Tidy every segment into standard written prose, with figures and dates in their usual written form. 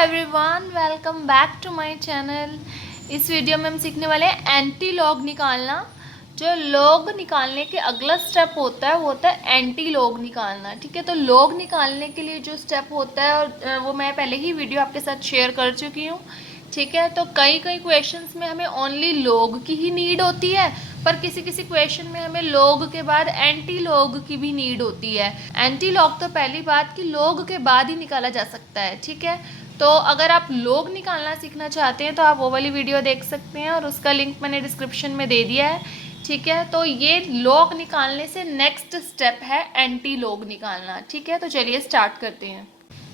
Everyone, welcome back to my channel. इस video में हम सीखने वाले हैं एंटी लॉग निकालना। जो लॉग निकालने के अगला स्टेप होता है वो होता है एंटी लॉग निकालना। ठीक है, तो लॉग निकालने के लिए जो स्टेप होता है और वो मैं पहले ही वीडियो आपके साथ शेयर कर चुकी हूँ। ठीक है, तो कई क्वेश्चंस में हमें ओनली लॉग की ही नीड होती है, पर किसी किसी क्वेश्चन में हमें लॉग के बाद एंटी लॉग की भी नीड होती है। एंटी लॉग तो पहली बात कि लॉग के बाद ही निकाला जा सकता है। ठीक है, तो अगर आप लॉग निकालना सीखना चाहते हैं तो आप वो वाली वीडियो देख सकते हैं और उसका लिंक मैंने डिस्क्रिप्शन में दे दिया है। ठीक है, तो ये लॉग निकालने से नेक्स्ट स्टेप है एंटी लॉग निकालना। ठीक है, तो चलिए स्टार्ट करते हैं।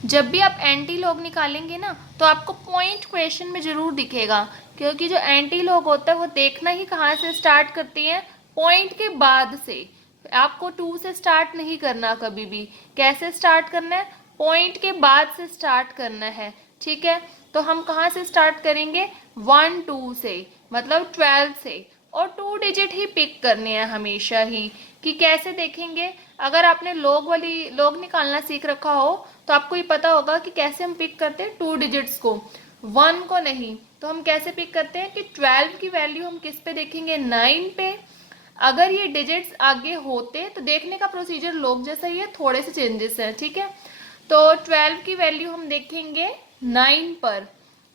जब भी आप एंटी लॉग निकालेंगे ना तो आपको पॉइंट क्वेश्चन में ज़रूर दिखेगा, क्योंकि जो एंटी लॉग होता है वो देखना ही कहाँ से स्टार्ट करती है, पॉइंट के बाद से। आपको 2 से स्टार्ट नहीं करना, कभी भी कैसे स्टार्ट करना है, पॉइंट के बाद से स्टार्ट करना है। ठीक है, तो हम कहाँ से स्टार्ट करेंगे, 1 2 से, मतलब 12 से, और 2 डिजिट ही पिक करने हैं हमेशा ही। कि कैसे देखेंगे, अगर आपने लॉग निकालना सीख रखा हो तो आपको ये पता होगा कि कैसे हम पिक करते हैं 2 डिजिट्स को, 1 को नहीं। तो हम कैसे पिक करते हैं कि 12 की वैल्यू हम किस पे देखेंगे, 9 पे। अगर ये डिजिट्स आगे होते तो देखने का प्रोसीजर लॉग जैसा ही है, थोड़े से चेंजेस हैं। ठीक है, तो 12 की वैल्यू हम देखेंगे 9 पर।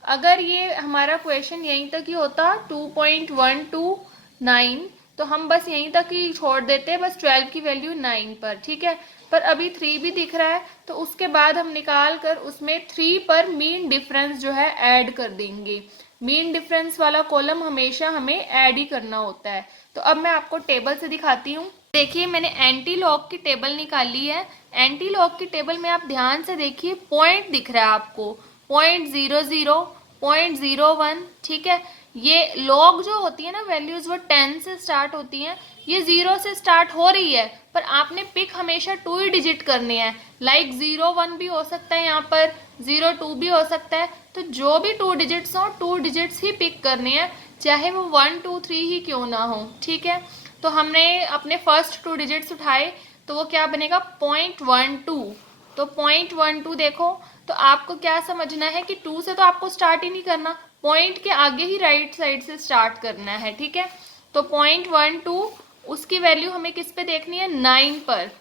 अगर ये हमारा क्वेश्चन यहीं तक ही होता 2.129, तो हम बस यहीं तक ही छोड़ देते, बस 12 की वैल्यू 9 पर। ठीक है, पर अभी 3 भी दिख रहा है तो उसके बाद हम निकाल कर उसमें 3 पर मीन डिफरेंस जो है ऐड कर देंगे। मीन डिफरेंस वाला कॉलम हमेशा हमें ऐड ही करना होता है। तो अब मैं आपको टेबल से दिखाती हूँ। देखिए, मैंने एंटी लॉग की टेबल निकाली है। एंटी लॉग की टेबल में आप ध्यान से देखिए, पॉइंट दिख रहा है आपको, 0.00, 0.01। ठीक है, ये लॉग जो होती है ना वैल्यूज, वो 10 से स्टार्ट होती हैं, ये 0 से स्टार्ट हो रही है, पर आपने पिक हमेशा 2 ही डिजिट करने हैं। लाइक 01 भी हो सकता है, यहाँ पर 02 भी हो सकता है। तो जो भी 2 डिजिट्स हो, 2 डिजिट्स ही पिक करने हैं, चाहे वो 1 2 3 ही क्यों ना हो। ठीक है, तो हमने अपने फर्स्ट 2 डिजिट्स उठाए, तो वो क्या बनेगा, 0.12। तो 0.12 देखो, तो आपको क्या समझना है कि 2 से तो आपको स्टार्ट ही नहीं करना, पॉइंट के आगे ही राइट साइड से स्टार्ट करना है। ठीक है, तो 0.12 उसकी वैल्यू हमें किस पे देखनी है, 9 पर।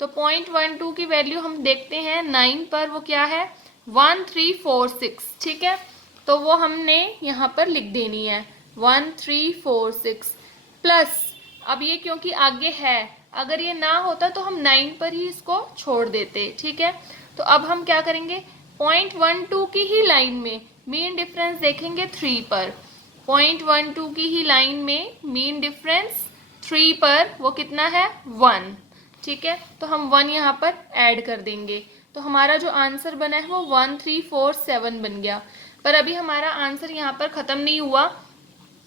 तो 0.12 की वैल्यू हम देखते हैं 9 पर, वो क्या है, 1346। ठीक है, तो वो हमने यहाँ पर लिख देनी है 1346 प्लस, अब ये क्योंकि आगे है, अगर ये ना होता तो हम 9 पर ही इसको छोड़ देते। ठीक है, तो अब हम क्या करेंगे, 0.12 की ही लाइन में मीन डिफरेंस देखेंगे 3 पर। 0.12 की ही लाइन में मीन डिफरेंस 3 पर वो कितना है, 1। ठीक है, तो हम 1 यहाँ पर ऐड कर देंगे, तो हमारा जो आंसर बना है वो 1347 बन गया। पर अभी हमारा आंसर यहाँ पर ख़त्म नहीं हुआ।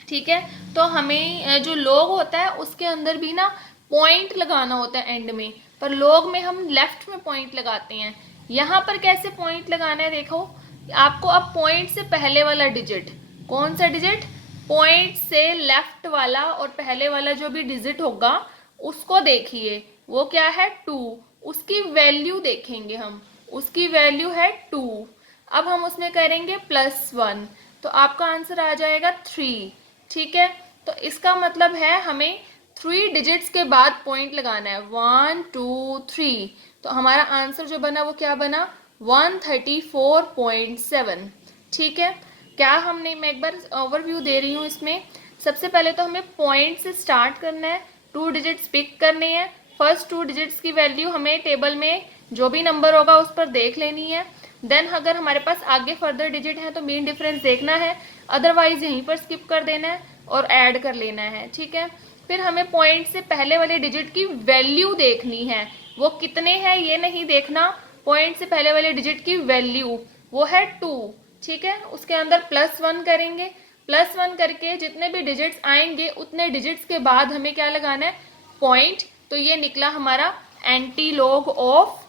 ठीक है, तो हमें जो लॉग होता है उसके अंदर भी ना पॉइंट लगाना होता है एंड में, पर लॉग में हम लेफ्ट में पॉइंट लगाते हैं। यहाँ पर कैसे पॉइंट लगाना है, देखो आपको अब पॉइंट से पहले वाला डिजिट, कौन सा डिजिट, पॉइंट से लेफ्ट वाला और पहले वाला जो भी डिजिट होगा उसको देखिए, वो क्या है, 2। उसकी वैल्यू देखेंगे हम, उसकी वैल्यू है 2। अब हम उसमें करेंगे +1, तो आपका आंसर आ जाएगा 3। ठीक है, तो इसका मतलब है हमें 3 डिजिट्स के बाद पॉइंट लगाना है, 1 2 3। तो हमारा आंसर जो बना वो क्या बना, 134.7। ठीक है, क्या हमने, मैं एक बार ओवरव्यू दे रही हूँ इसमें। सबसे पहले तो हमें पॉइंट से स्टार्ट करना है, 2 डिजिट्स पिक करने हैं। फर्स्ट 2 डिजिट्स की वैल्यू हमें टेबल में जो भी नंबर होगा उस पर देख लेनी है। देन अगर हमारे पास आगे फर्दर डिजिट है तो मीन डिफरेंस देखना है, अदरवाइज यहीं पर स्किप कर देना है और ऐड कर लेना है। ठीक है, फिर हमें पॉइंट से पहले वाले डिजिट की वैल्यू देखनी है, वो कितने हैं ये नहीं देखना, पॉइंट से पहले वाले डिजिट की वैल्यू वो है 2। ठीक है, उसके अंदर +1 करेंगे, +1 करके जितने भी डिजिट्स आएंगे उतने डिजिट्स के बाद हमें क्या लगाना है, पॉइंट। तो ये निकला हमारा एंटी लॉग ऑफ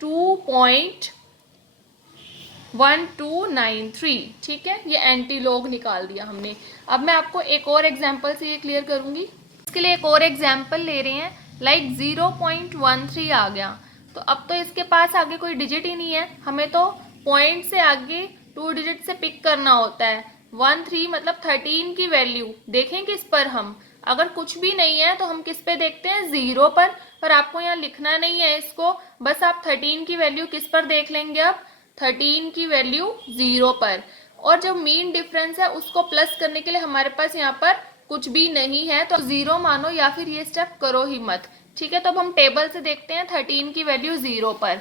2.1293। ठीक है, ये एंटी लॉग निकाल दिया हमने। अब मैं आपको एक और एग्जांपल से ये क्लियर करूंगी। इसके लिए एक और एग्जांपल ले रहे हैं, लाइक 0.13 आ गया, तो अब तो इसके पास आगे कोई डिजिट ही नहीं है, हमें तो पॉइंट से आगे 2 डिजिट से पिक करना होता है। 1 3 मतलब 13 की वैल्यू देखें किस पर हम, अगर कुछ भी नहीं है तो हम किस पे देखते हैं, 0 पर आपको यहाँ लिखना नहीं है इसको, बस आप 13 की वैल्यू किस पर देख लेंगे, अब 13 की वैल्यू 0 पर। और जो मीन डिफरेंस है उसको प्लस करने के लिए हमारे पास यहाँ पर कुछ भी नहीं है, तो 0 मानो या फिर ये स्टेप करो ही मत। ठीक है, तो अब हम टेबल से देखते हैं 13 की वैल्यू 0 पर।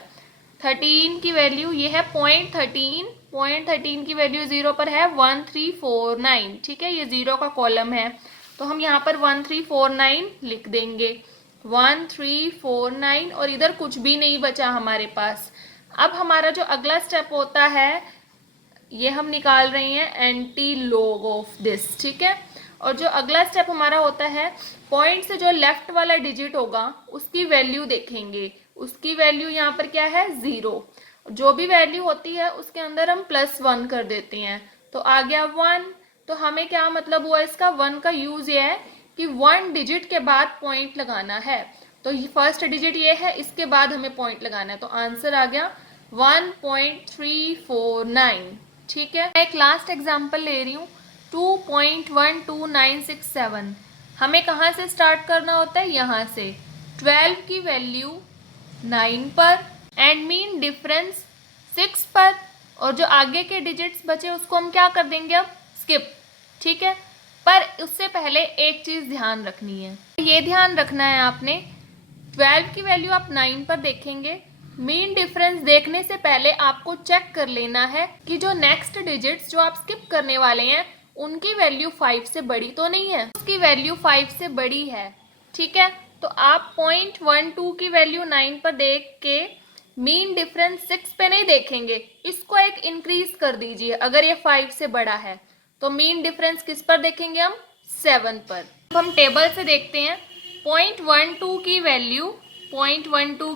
13 की वैल्यू ये है .13 की वैल्यू 0 पर है 1349। ठीक है, ये 0 का कॉलम है, तो हम यहाँ पर 1349 लिख देंगे, 1349, और इधर कुछ भी नहीं बचा हमारे पास। अब हमारा जो अगला स्टेप होता है ये हम निकाल रहे हैं एंटी लॉग ऑफ दिस। ठीक है, और जो अगला स्टेप हमारा होता है, पॉइंट से जो लेफ्ट वाला डिजिट होगा उसकी वैल्यू देखेंगे, उसकी वैल्यू यहाँ पर क्या है, 0। जो भी वैल्यू होती है उसके अंदर हम +1 कर देते हैं, तो आ गया 1। तो हमें क्या मतलब हुआ इसका, 1 का यूज ये है कि 1 डिजिट के बाद पॉइंट लगाना है, तो फर्स्ट डिजिट ये है, इसके बाद हमें पॉइंट लगाना है, तो आंसर आ गया 1.349। ठीक है, मैं एक लास्ट एग्जांपल ले रही हूँ, 2.12967। हमें कहाँ से स्टार्ट करना होता है, यहाँ से 12 की वैल्यू 9 पर एंड मीन डिफरेंस 6 पर, और जो आगे के डिजिट्स बचे उसको हम क्या कर देंगे, अब स्किप। ठीक है, पर उससे पहले एक चीज़ ध्यान रखनी है, ये ध्यान रखना है आपने, 12 की वैल्यू आप 9 पर देखेंगे, मीन डिफरेंस देखने से पहले आपको चेक कर लेना है कि जो नेक्स्ट डिजिट्स जो आप स्किप करने वाले हैं उनकी वैल्यू 5 से बड़ी तो नहीं है, उसकी वैल्यू 5 से बड़ी है। ठीक है, तो आप 0.12 की वैल्यू 9 पर देख के मीन डिफरेंस 6 पे नहीं देखेंगे, इसको एक इंक्रीज कर दीजिए, अगर ये 5 से बड़ा है तो मीन डिफरेंस किस पर देखेंगे हम, 7 पर। अब हम टेबल से देखते हैं, 0.12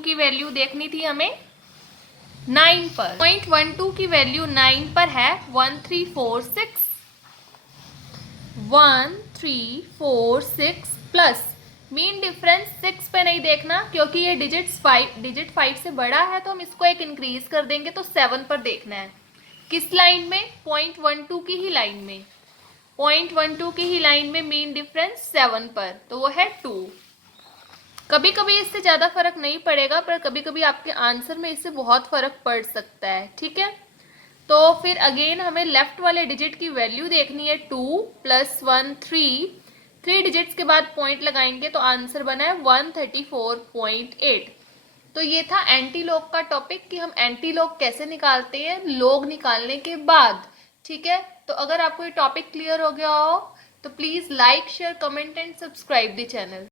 की वैल्यू देखनी थी हमें 9 पर, 0.12 की वैल्यू 9 पर है 1346 प्लस मीन डिफरेंस 6 पे नहीं देखना क्योंकि ये डिजिट 5 से बड़ा है, तो हम इसको एक इंक्रीज कर देंगे, तो 7 पर देखना है। किस लाइन में, 0.12 की ही लाइन में, 0.12 की ही लाइन में मीन डिफरेंस 7 पर, तो वो है 2। कभी कभी इससे ज़्यादा फर्क नहीं पड़ेगा, पर कभी कभी आपके आंसर में इससे बहुत फर्क पड़ सकता है। ठीक है, तो फिर अगेन हमें लेफ्ट वाले डिजिट की वैल्यू देखनी है, 2 + 1 3 डिजिट्स के बाद पॉइंट लगाएंगे तो आंसर बना है 134.8। तो ये था एंटी लॉग का टॉपिक कि हम एंटी लॉग कैसे निकालते हैं लॉग निकालने के बाद। ठीक है, तो अगर आपको ये टॉपिक क्लियर हो गया हो तो please like, share, comment and subscribe the channel.